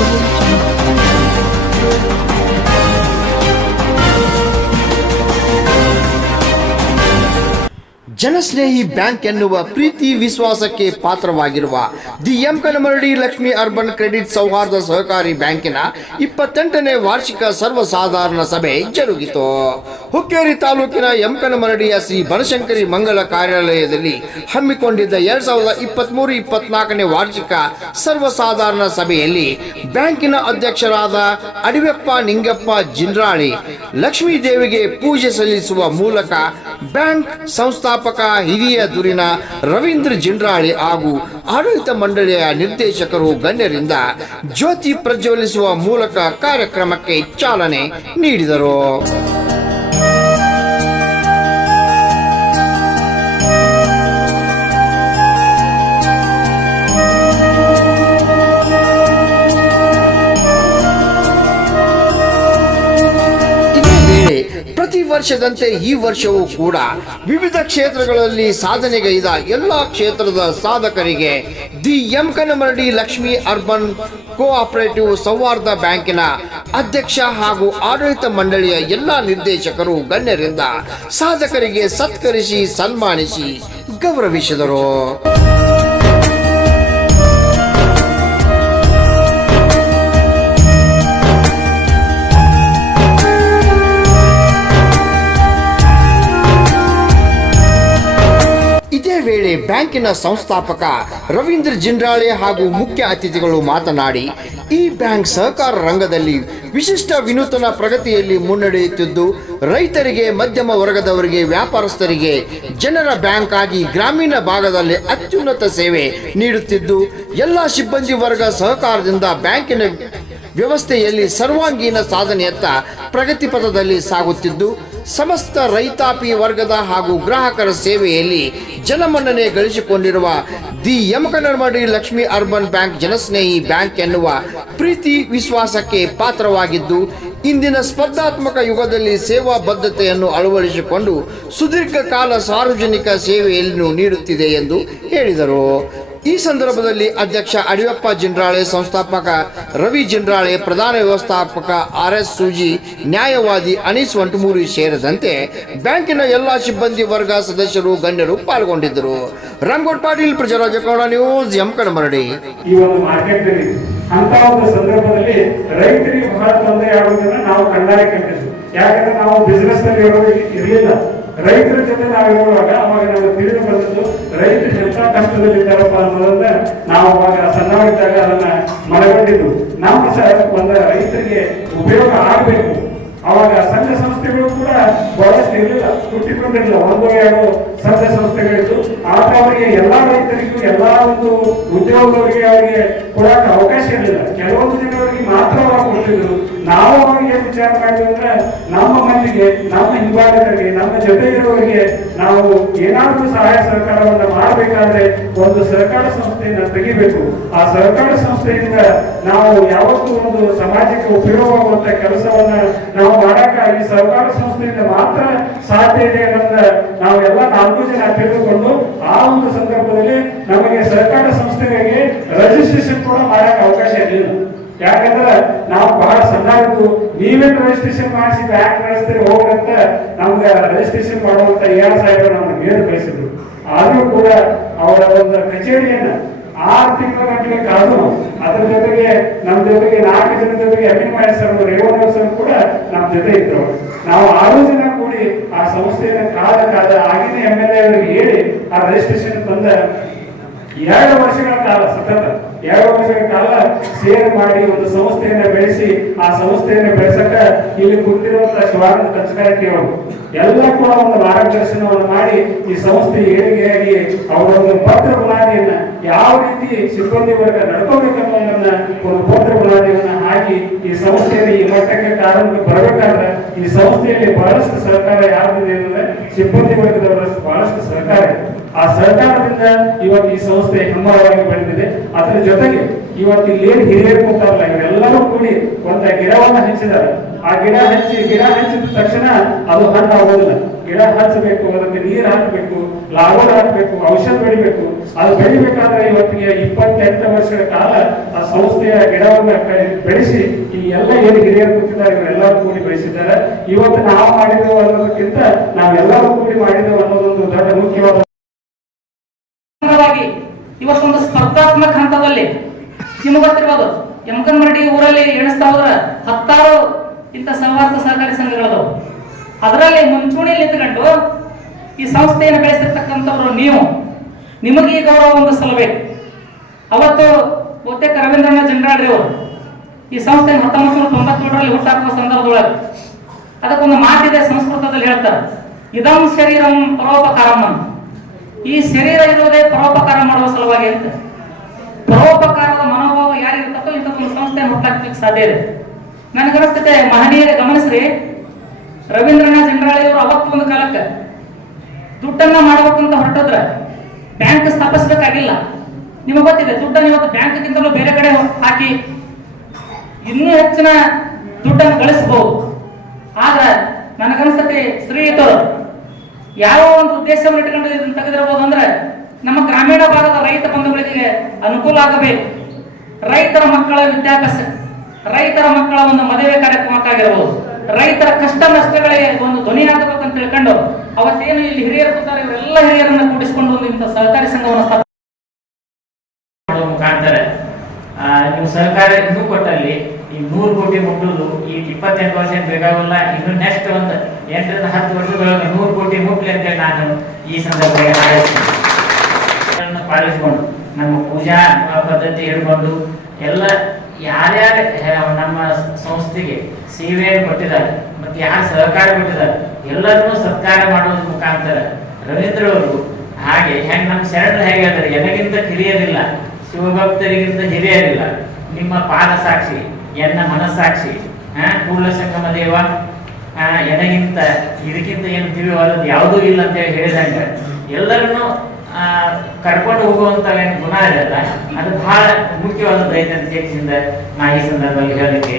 Audio ಜನಸ್ನೇಹಿ bank ಎನ್ನುವ ಪ್ರೀತಿ ವಿಶ್ವಾಸಕ್ಕೆ ಪಾತ್ರವಾಗಿರುವ the Yamakanamardi Lakshmi urban credit Souharda Sahakari ಬ್ಯಾಂಕಿನ ಇಪ್ಪತ್ತೆಂಟನೇ ವಾರ್ಷಿಕ ಸರ್ವಸಾಧಾರಣ ಸಭೆ ಜರುಗಿತು. ಹುಕ್ಕೇರಿ ತಾಲೂಕಿನ ಎಂ ಕನಮರಡಿಯ ಶ್ರೀ ಬನಶಂಕರಿ ಮಂಗಳ ಕಾರ್ಯಾಲಯದಲ್ಲಿ ಹಮ್ಮಿಕೊಂಡಿದ್ದ ಎರಡ್ ಸಾವಿರದ ಇಪ್ಪತ್ಮೂರು ಇಪ್ಪತ್ನಾಲ್ಕನೇ ವಾರ್ಷಿಕ ಸರ್ವಸಾಧಾರಣ ಸಭೆಯಲ್ಲಿ ಬ್ಯಾಂಕಿನ ಅಧ್ಯಕ್ಷರಾದ ಅಡಿವೆಪ್ಪ ನಿಂಗಪ್ಪ ಜಿಂಡ್ರಾಳಿ ಲಕ್ಷ್ಮೀ ದೇವಿಗೆ ಪೂಜೆ ಸಲ್ಲಿಸುವ ಮೂಲಕ ಬ್ಯಾಂಕ್ ಸಂಸ್ಥಾಪಕ ಹಿರಿಯ ದುರಿನ ರವೀಂದ್ರ ಜಿಂಡ್ರಾಳಿ ಹಾಗೂ ಆಡಳಿತ ಮಂಡಳಿಯ ನಿರ್ದೇಶಕರು ಗಣ್ಯರಿಂದ ಜ್ಯೋತಿ ಪ್ರಜ್ವಲಿಸುವ ಮೂಲಕ ಕಾರ್ಯಕ್ರಮಕ್ಕೆ ಚಾಲನೆ ನೀಡಿದರು. ವರ್ಷದಂತೆ ಈ ವರ್ಷವೂ ಕೂಡ ವಿವಿಧ ಕ್ಷೇತ್ರಗಳಲ್ಲಿ ಸಾಧನೆಗೈದ ಎಲ್ಲ ಕ್ಷೇತ್ರದ ಸಾಧಕರಿಗೆ the Yamakanamardi Lakshmi urban cooperative Souharda ಬ್ಯಾಂಕಿನ ಅಧ್ಯಕ್ಷ ಹಾಗೂ ಆಡಳಿತ ಮಂಡಳಿಯ ಎಲ್ಲ ನಿರ್ದೇಶಕರು, ಗಣ್ಯರಿಂದ ಸಾಧಕರಿಗೆ ಸತ್ಕರಿಸಿ ಸನ್ಮಾನಿಸಿ ಗೌರವಿಸಿದರು. ಬ್ಯಾಂಕಿನ ಸಂಸ್ಥಾಪಕ ರವೀಂದ್ರ ಜಿಂಡ್ರಾಳೆ ಹಾಗೂ ಮುಖ್ಯ ಅತಿಥಿಗಳು ಮಾತನಾಡಿ, ಈ ಬ್ಯಾಂಕ್ ಸಹಕಾರ ರಂಗದಲ್ಲಿ ವಿಶಿಷ್ಟ ವಿನೂತನ ಪ್ರಗತಿಯಲ್ಲಿ ಮುನ್ನಡೆಯುತ್ತಿದ್ದು, ರೈತರಿಗೆ, ಮಧ್ಯಮ ವರ್ಗದವರಿಗೆ, ವ್ಯಾಪಾರಸ್ಥರಿಗೆ ಜನರ ಬ್ಯಾಂಕ್ ಆಗಿ ಗ್ರಾಮೀಣ ಭಾಗದಲ್ಲಿ ಅತ್ಯುನ್ನತ ಸೇವೆ ನೀಡುತ್ತಿದ್ದು, ಎಲ್ಲ ಸಿಬ್ಬಂದಿ ವರ್ಗ ಸಹಕಾರದಿಂದ ಬ್ಯಾಂಕಿನ ವ್ಯವಸ್ಥೆಯಲ್ಲಿ ಸರ್ವಾಂಗೀಣ ಸಾಧನೆಯತ್ತ ಪ್ರಗತಿ ಪಥದಲ್ಲಿ ಸಾಗುತ್ತಿದ್ದು ಸಮಸ್ತ ರೈತಾಪಿ ವರ್ಗದ ಹಾಗೂ ಗ್ರಾಹಕರ ಸೇವೆಯಲ್ಲಿ ಜನಮನ್ನಣೆ ಗಳಿಸಿಕೊಂಡಿರುವ the Yamakanamardi Lakshmi urban bank ಜನಸ್ನೇಹಿ bank ಎನ್ನುವ ಪ್ರೀತಿ ವಿಶ್ವಾಸಕ್ಕೆ ಪಾತ್ರವಾಗಿದ್ದು, ಇಂದಿನ ಸ್ಪರ್ಧಾತ್ಮಕ ಯುಗದಲ್ಲಿ ಸೇವಾ ಬದ್ಧತೆಯನ್ನು ಅಳವಡಿಸಿಕೊಂಡು ಸುದೀರ್ಘ ಕಾಲ ಸಾರ್ವಜನಿಕ ಸೇವೆಯನ್ನು ನೀಡುತ್ತಿದೆ ಎಂದು ಹೇಳಿದರು. ಈ ಸಂದರ್ಭದಲ್ಲಿ ಅಧ್ಯಕ್ಷ ಅಡಿಯಪ್ಪ ಜಿಂಡ್ರಾಳೆ, ಸಂಸ್ಥಾಪಕ ರವಿ ಜಿಂಡ್ರಾಳೆ, ಪ್ರಧಾನ ವ್ಯವಸ್ಥಾಪಕ ಆರ್ ಎಸ್ ಸೂಜಿ, ನ್ಯಾಯವಾದಿ ಅನೀಸ್ ವಂಟಮೂರಿ ಸೇರಿದಂತೆ ಬ್ಯಾಂಕಿನ ಎಲ್ಲಾ ಸಿಬ್ಬಂದಿ ವರ್ಗ ಸದಸ್ಯರು, ಗಣ್ಯರು ಪಾಲ್ಗೊಂಡಿದ್ದರು. ರಂಗೋಟ್ ಪಾಟೀಲ್ ಪ್ರಜರಾಜ ಕೌಡ ನ್ಯೂಸ್, ಎಂ ಕಡಮರಡಿ ಅಂತ ಒಂದು ಸಂದರ್ಭದಲ್ಲಿ ರೈತರಿಗೆ ಬಹಳ ನಾವು ಯಾಕಂದ್ರೆ ನಾವು ಬಿಸ್ನೆಸ್ನಲ್ಲಿ ಇರಲಿಲ್ಲ. ರೈತರ ಜೊತೆ ನಾವು ಇರುವಾಗ ಅವಾಗ ನಾವು ತಿಳಿದು ಬಂದದ್ದು ರೈತರು ಎಂತ ಕಷ್ಟದಲ್ಲಿದ್ದಾರಪ್ಪ ಅನ್ನೋದನ್ನ ನಾವು ಅವಾಗ ಸಣ್ಣವಾಗಿದ್ದಾಗ ಅದನ್ನ ಮನಗೊಂಡಿದ್ದು. ನಮ್ಮ ಸಹ ಒಂದು ರೈತರಿಗೆ ಉಪಯೋಗ ಆಗಬೇಕು. ಅವಾಗ ಸಂಘ ಸಂಸ್ಥೆಗಳು ಕೂಡ ಬಹಳಷ್ಟು ಇರಲಿಲ್ಲ. ಹುಟ್ಟಿಕೊಂಡಿರಲಿಲ್ಲ. ಒಂದು ಎರಡು ಸಂಘ ಸಂಸ್ಥೆಗಳಿದ್ದು. ಆಗ ಅವರಿಗೆ ಎಲ್ಲಾ ರೈತರಿಗೂ ಎಲ್ಲಾ ಒಂದು ಉದ್ಯೋಗದವರಿಗೆ ಅವರಿಗೆ ಕೊಡಕ್ಕೆ ಅವಕಾಶ ಇರಲಿಲ್ಲ. ಕೆಲವೊಂದು ಜನರಿಗೆ ಮಾತ್ರ ಕೊಡ್ತಿದ್ರು ನಾವು ಅವಾಗ ವಿಚಾರ ಮಾಡಿದ್ವಿ ಅಂದ್ರೆ ನಮ್ಮ ಮಂದಿಗೆ ನಮ್ಮ ಹಿಂಬಾಲಕರಿಗೆ ನಮ್ಮ ಜೊತೆ ಇರುವವರಿಗೆ ನಾವು ಏನಾದ್ರೂ ಸಹಾಯ ಸಹಕಾರವನ್ನು ಮಾಡಬೇಕಾದ್ರೆ ಒಂದು ಸರ್ಕಾರ ಸಂಸ್ಥೆಯನ್ನ ತೆಗಿಬೇಕು. ಆ ಸರ್ಕಾರ ಸಂಸ್ಥೆಯಿಂದ ನಾವು ಯಾವತ್ತೂ ಒಂದು ಸಮಾಜಕ್ಕೆ ಉಪಯೋಗವಾಗುವಂತ ಕೆಲಸವನ್ನ ನಾವು ಮಾಡಕ ಈ ಸಂಸ್ಥೆಯಿಂದ ಮಾತ್ರ ಸಾಧ್ಯ ಇದೆ ಅನ್ನೋದನ್ನ ನಾವೆಲ್ಲ ನಾಲ್ಕು ಜನ ತಿಳಿದುಕೊಂಡು ಆ ಒಂದು ಸಂದರ್ಭದಲ್ಲಿ ನಮಗೆ ಸರ್ಕಾರ ಸಂಸ್ಥೆಗಳಿಗೆ ರಿಜಿಸ್ಟ್ರೇಷನ್ ಕೂಡ ಮಾಡಕ್ಕೆ ಅವಕಾಶ ಇರಲಿಲ್ಲ. ಯಾಕಂದ್ರೆ ನಾವು ಬಹಳ ಸಣ್ಣ ನೀವೇ ರಿಜಿಸ್ಟ್ರೇಷನ್ ಮಾಡಿಸಿ ಯಾಕೆ ನಡೆಸ್ತೀರಿ ಹೋಗಂತ ನಮ್ಗೆ ರಿಜಿಸ್ಟ್ರೇಷನ್ ಮಾಡುವಂತ ಯಾರು ಸಾಹೇಬರು ನಮ್ಗೆ ಮೇಲು ಕಳಿಸಿದ್ರು ಆದ್ರೂ ಕೂಡ ಅವರ ಒಂದು ಕಚೇರಿಯನ್ನ ಆರು ತಿಂಗಳ ಗಂಟೆಗೆ ಕಾದು ಅದ್ರ ಜೊತೆಗೆ ನಮ್ಮ ಜೊತೆಗೆ ನಾಲ್ಕು ಜನ ಜೊತೆಗೆ ಅಭಿನಯ ಸರ್ ರೇವಣ್ಣ ಸರ್ ಕೂಡ ನಮ್ಮ ಜೊತೆ ಇದ್ರು ನಾವು ಆರು ಜನ ಕೂಡಿ ಆ ಸಂಸ್ಥೆಯನ್ನು ಕಾದ ಕಾದ ಆಗಿನ ಎಂ ಎಲ್ ಎ ಅವರಿಗೆ ಹೇಳಿ ಆ ರಿಜಿಸ್ಟ್ರೇಷನ್ ತಂದ ಎರಡು ವರ್ಷಗಳ ಕಾಲ ಸತತ. ಎರಡು ಕಾಲ ಸೇರ್ ಮಾಡಿ ಒಂದು ಸಂಸ್ಥೆಯನ್ನ ಬೆಳೆಸಿ, ಆ ಸಂಸ್ಥೆಯನ್ನ ಬೆಳೆಸಕ ಇಲ್ಲಿ ಕುಂತಿರುವಂತಹ ಶಿವಾನಂದ ಕಚ್ಚಕಾರಟ್ಟಿ ಅವರು, ಎಲ್ಲ ಕೂಡ ಒಂದು ಮಾರ್ಗದರ್ಶನವನ್ನು ಮಾಡಿ ಈ ಸಂಸ್ಥೆ ಏಳಿಗೆಯಾಗಿ ಅವರ ಒಂದು ಪತ್ರ ಬುನಾದಿಯನ್ನ ಯಾವ ರೀತಿ ಸಿಬ್ಬಂದಿ ವರ್ಗ ನಡ್ಕೋಬೇಕನ್ನೋದನ್ನ ಒಂದು ಪತ್ರ ಬುನಾದಿಯನ್ನ ಹಾಕಿ ಈ ಸಂಸ್ಥೆಯಲ್ಲಿ ಈ ಮಟ್ಟಕ್ಕೆ ಕಾರಣಕ್ಕೆ ಬರಬೇಕಾದ್ರೆ ಈ ಸಂಸ್ಥೆಯಲ್ಲಿ ಬಹಳಷ್ಟು ಸರ್ಕಾರ ಯಾರ್ದಿದೆ ಅಂದ್ರೆ ಸಿಬ್ಬಂದಿ ವರ್ಗದವರ ಬಹಳಷ್ಟು ಸರ್ಕಾರ ಆ ಸರ್ಕಾರದಿಂದ ಇವತ್ತು ಈ ಸಂಸ್ಥೆ ಹೆಮ್ಮರವಾಗಿ ಬೆಳೆದಿದೆ. ಅದರ ಜೊತೆಗೆ ಇವತ್ತು ಇಲ್ಲಿ ಏನ್ ಹಿರಿಯರು ಕೂತಾರಲ್ಲ, ಇವರೆಲ್ಲರೂ ಕೂಡಿ ಒಂದ ಗಿಡವನ್ನ ಹಂಚಿದ್ದಾರೆ ಆ ಗಿಡ ಹಚ್ಚಿ, ಗಿಡ ಹಚ್ಚಿದ ತಕ್ಷಣ ಅದು ಹಣ್ಣು ಆಗೋದಿಲ್ಲ ಗಿಡ ಹಚ್ಚಬೇಕು, ಅದಕ್ಕೆ ನೀರು ಹಾಕಬೇಕು. ಲಾಗೋಡ್ ಹಾಕ್ಬೇಕು ಔಷಧ ಬೆಳಿಬೇಕು, ಅದು ಬೆಳಿಬೇಕಾದ್ರೆ ಇವತ್ತಿಗೆ ಇಪ್ಪತ್ತೆಂಟು ವರ್ಷಗಳ ಕಾಲ ಆ ಸಂಸ್ಥೆಯ ಗಿಡವನ್ನ ಬೆಳೆಸಿ, ಈ ಎಲ್ಲ ಏನು ಹಿರಿಯರು ಕೂತಿದ್ದಾರೆ, ಇವರೆಲ್ಲರೂ ಕೂಡಿ ಬೆಳೆಸಿದ್ದಾರೆ. ಇವತ್ತು ನಾವು ಮಾಡಿದೆವು ಅನ್ನೋದಕ್ಕಿಂತ ನಾವೆಲ್ಲರೂ ಕೂಡಿ ಮಾಡಿದೆವು ಅನ್ನೋದೊಂದು ದೊಡ್ಡ ಮುಖ್ಯವಾದ ಇವತ್ತೊಂದು ಸ್ಪರ್ಧಾತ್ಮಕ ಹಂತದಲ್ಲಿ, ನಿಮಗೆ ಗೊತ್ತಿರ್ಬೋದು ಯಮಕನಮರಡಿ ಊರಲ್ಲಿ ಎಣಿಸ್ತಾ ಹೋದ್ರೆ ಹತ್ತಾರು ಇಂಥ ಸೌಹಾರ್ದ ಸಹಕಾರಿ ಸಂಘಗಳದವು ಅದರಲ್ಲಿ ಮುಂಚೂಣಿಯಲ್ಲಿ ನಿಂತ್ಕೊಂಡು ಈ ಸಂಸ್ಥೆಯನ್ನು ಬೆಳೆಸಿರ್ತಕ್ಕಂಥವ್ರು ನೀವು. ನಿಮಗೆ ಈ ಗೌರವ ಒಂದು ಸಲಬೇಕು ಅವತ್ತು ಬಹುತೇಕ ರವೀಂದ್ರನಾಥ್ ಜಂಡ್ರಾಡ್ರಿ ಅವರು ಈ ಸಂಸ್ಥೆ ಹತ್ತೊಂಬತ್ತು ನೂರ ತೊಂಬತ್ತೇಳರಲ್ಲಿ ಹುಟ್ಟಾಕುವ ಸಂದರ್ಭದೊಳಗೆ ಅದಕ್ಕೊಂದು ಮಾತಿದೆ ಸಂಸ್ಕೃತದಲ್ಲಿ ಹೇಳ್ತಾರೆ. ಇದಂ ಶರೀರಂ ಪರೋಪಕಾರಮ್ಮ ಈ ಶರೀರ ಇರುವುದೇ ಪರೋಪಕಾರ ಮಾಡುವ ಸಲುವಾಗಿ ಅಂತ. ಪರೋಪಕಾರದ ಮನೋಭಾವ ಯಾರಿರ್ತಕ್ಕೋ ಇಂಥ ಒಂದು ಸಂಸ್ಥೆ ಹುಟ್ಟಾಕ್ಲಿಕ್ಕೆ ಸಾಧ್ಯ ಇದೆ. ನನಗನಿಸ್ತದೆ ಮಹನೀಯರೇ, ಗಮನಿಸ್ರಿ. ರವೀಂದ್ರನಾಥ್ ಜಂಡ್ರಾಳಿ ಅವರು ಅವತ್ತು ಒಂದು ಕಾಲಕ್ಕೆ ದುಡ್ಡನ್ನ ಮಾಡಬೇಕಂತ ಹೊರಟದ್ರೆ ಬ್ಯಾಂಕ್ ಸ್ಥಾಪಿಸಬೇಕಾಗಿಲ್ಲ. ನಿಮಗೆ ಗೊತ್ತಿದೆ, ದುಡ್ಡನ್ನು ಇವತ್ತು ಬ್ಯಾಂಕ್ಗಿಂತಲೂ ಬೇರೆ ಕಡೆ ಹಾಕಿ ಇನ್ನೂ ಹೆಚ್ಚಿನ ದುಡ್ಡನ್ನು ಗಳಿಸಬಹುದು ಆದ್ರೆ ನನಗನ್ಸತಿ ಶ್ರೀಯುತರು ಯಾವ ಒಂದು ಉದ್ದೇಶವನ್ನು ಇಟ್ಕೊಂಡು ಇದನ್ನು ತೆಗೆದಿರಬಹುದು ಅಂದ್ರೆ ನಮ್ಮ ಗ್ರಾಮೀಣ ಭಾಗದ ರೈತ ಬಂಧುಗಳಿಗೆ ಅನುಕೂಲ ಆಗಬೇಕು. ರೈತರ ಮಕ್ಕಳ ವಿದ್ಯಾಭ್ಯಾಸ, ರೈತರ ಮಕ್ಕಳ ಒಂದು ಮದುವೆ ಕಾರ್ಯಕ್ರಮಕ್ಕಾಗಿರಬಹುದು ರೈತರ ಕಷ್ಟ ನಷ್ಟಗಳಿಗೆ ಒಂದು ಧ್ವನಿ ಅಂತ ತಿಳ್ಕೊಂಡು ಅವತ್ತೇನು ಇಲ್ಲಿ ಹಿರಿಯರು ಕೂತಾರೆ, ಇವರೆಲ್ಲ ಹಿರಿಯರನ್ನ ಕೂಡಿಸಿಕೊಂಡು ಒಂದು ಇಂಥ ಸಹಕಾರಿ ಸಂಘವನ್ನು ಸ್ಥಾಪನೆ ಮುಖಾಂತರ ನೀವು ಸಹಕಾರ ಇನ್ನೂ ಕೊಟ್ಟಲ್ಲಿ ಈ ನೂರು ಕೋಟಿ ಮುಟ್ಟುದು ಈ ಇಪ್ಪತ್ತೆಂಟು ವರ್ಷ ಏನು ಬೇಕಾಗಲ್ಲ, ಇನ್ನು ನೆಕ್ಸ್ಟ್ ಒಂದು ಎಂಟರಿಂದ ಹತ್ತು ವರ್ಷದೊಳಗೆ ನೂರು ಕೋಟಿ ಮುಟ್ಲಿ ಅಂತೇಳಿ ನಾನು ಈ ಸಂದರ್ಭದಲ್ಲಿ. ಪಾಲಿಸಿಕೊಂಡು ನಮ್ಮ ಪೂಜಾ ಪದ್ಧತಿ ಹಿಡ್ಕೊಂಡು ಎಲ್ಲ ಯಾರ್ಯಾರು ನಮ್ಮ ಸಂಸ್ಥೆಗೆ ಸೇವೆಯನ್ನು ಕೊಟ್ಟಿದ್ದಾರೆ, ಮತ್ತೆ ಯಾರು ಸಹಕಾರ ಕೊಟ್ಟಿದ್ದಾರೆ, ಎಲ್ಲರನ್ನೂ ಸತ್ಕಾರ ಮಾಡೋದ್ರ ಮುಖಾಂತರ ರವೀಂದ್ರ ಅವರು ಹಾಗೆ ಹೆಂಗ್ ನಮ್ಮ ಶರಣರು ಹೇಗೆ ಹೇಳ್ತಾರೆ ಎನಗಿಂತ ಕಿರಿಯರಿಲ್ಲ, ಶಿವಭಕ್ತರಿಗಿಂತ ಹಿರಿಯರಿಲ್ಲ. ನಿಮ್ಮ ಪಾದ ಸಾಕ್ಷಿ, ಎನ್ನ ಮನಸ್ಸಾಕ್ಷಿ ಕೂಡಲ ಸಂಗಮ ದೇವ ಎನಗಿಂತ, ಇದಕ್ಕಿಂತ ಏನು ತಿಳಿಯುವ ಯಾವುದೂ ಇಲ್ಲ ಅಂತ ಹೇಳಿ ಹೇಳಿದಂಗ, ಎಲ್ಲರನ್ನೂ ಕರ್ಕೊಂಡು ಹೋಗುವಂತ ಏನು ಗುಣ ಇರಲ್ಲ. ಅದು ಬಹಳ ಮುಖ್ಯವಾದ ಐತೆ ಅಂತ ಮಾಹಿತಿ ಸಂದರ್ಭದಲ್ಲಿ ಹೇಳಲಿಕ್ಕೆ.